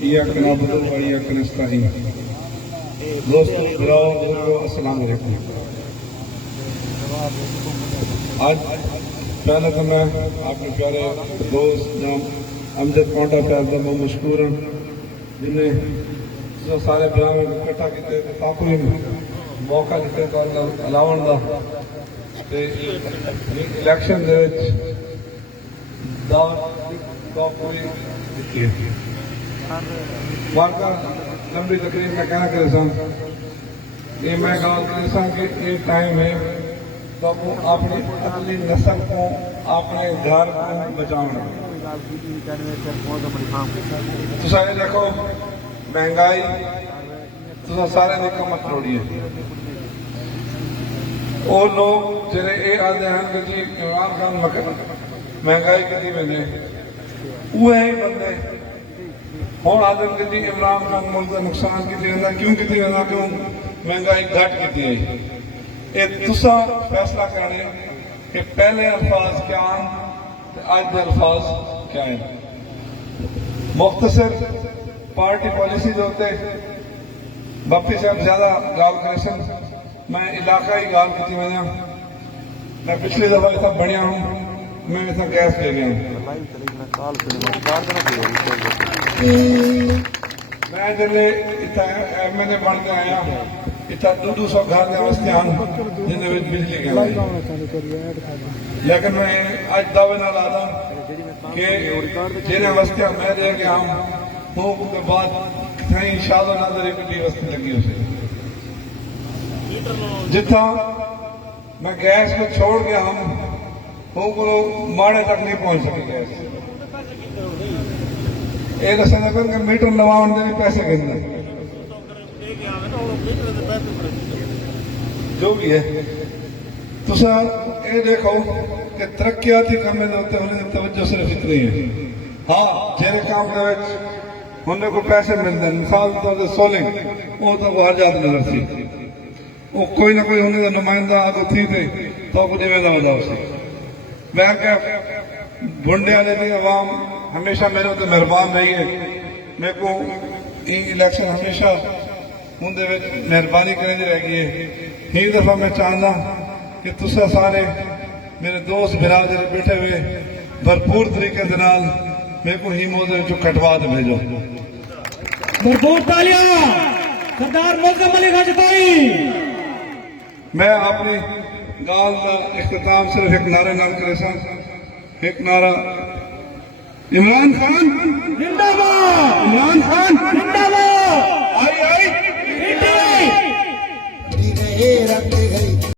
ایاک نعبد و ایاک نستعین۔ دوستو براؤ بزرگو السلام علیکم۔ آج پہلے تو میں آپ کے پیارے دوست جناب امجد پونٹا صاحب کا بہت مشکور ہوں جنہیں سارے براہ میں اکٹھا کیتے تاکہ موقع دیتے تو الاون دا الیکشن دے دعوت تو پوری دیتی ہے۔ واقعہ لمبی تقریب میں کہنا کرے سن یہ میں گال کرے سن کہ یہ ٹائم ہے تو اپنی اگلی نسل کو اپنے گھر کو بچاؤنا۔ تو سارے دیکھو مہنگائی تو سارے نکمت روڑی ہے۔ وہ لوگ جنہیں یہ آدھے ہیں کہ جی عمران خان مہنگائی کی میں نے وہ ہی بندے ہوں آدم کہ جی عمران خان ملک کا نقصان کی دینا کیوں کی دینا کیوں مہنگائی گھٹ کی ہے۔ یہ تسا فیصلہ کرنے کہ پہلے الفاظ کیا ہیں آج دے الفاظ کیا ہیں۔ مختصر پارٹی پالیسی جو ہوتے بپی صاحب زیادہ گال کریشن میں علاقائی گال کی میں پچھلی دفعہ ایسا بڑھیا ہوں میں ایسا گیس لے گیا ہوں۔ میں جلے ایم این اے بن کے آیا اتنا 200 گھر کے واسطے ہیں جنہیں بجلی کے لیکن میں آج دعوے نہ لادا کہ جنہیں واسطے میں دے گیا ہوں کے بعد کہیں انشاءاللہ نظر ایک واسطے لگی اسے جتنا میں گیس کو چھوڑ گیا ہوں وہ کو ماڑے تک نہیں پہنچ سکی گیس۔ ایک ایسا نہ کہ میٹر لواؤں دے بھی پیسے گھننے جو بھی ہے تو سر یہ دیکھو کہ ترقیاتی کامیں ہوتے ہونے توجہ صرف اتنی ہے۔ ہاں جیرے کام کرے ہونے کو پیسے ملتے ہیں مثال طور سے سولنگ وہ تو باہر جاتے نظر سی وہ کوئی نہ کوئی ہونے کا نمائندہ آگو تھی تھے تو کو دیوے نہ مداؤ سی۔ میں کہ بھنڈے والے دی عوام ہمیشہ میرے تو مہربان رہی ہے میرے کو الیکشن ہمیشہ اندے مہربانی کریں رہ گئی ہے۔ ہی دفعہ میں چاہنا کہ تسا سارے میرے دوست برادر بیٹھے ہوئے بھرپور طریقے دنال میرے کو ہی موضوع جو کٹوا دے بھیجو۔ بھرپور تالیاں سردار معظم علی گجپائی۔ میں اپنی گال کا اختتام صرف ایک نعرے نال کرے سا ایک نعرہ عمران خان زندہ باد، عمران خان زندہ باد، آئی آئی PTI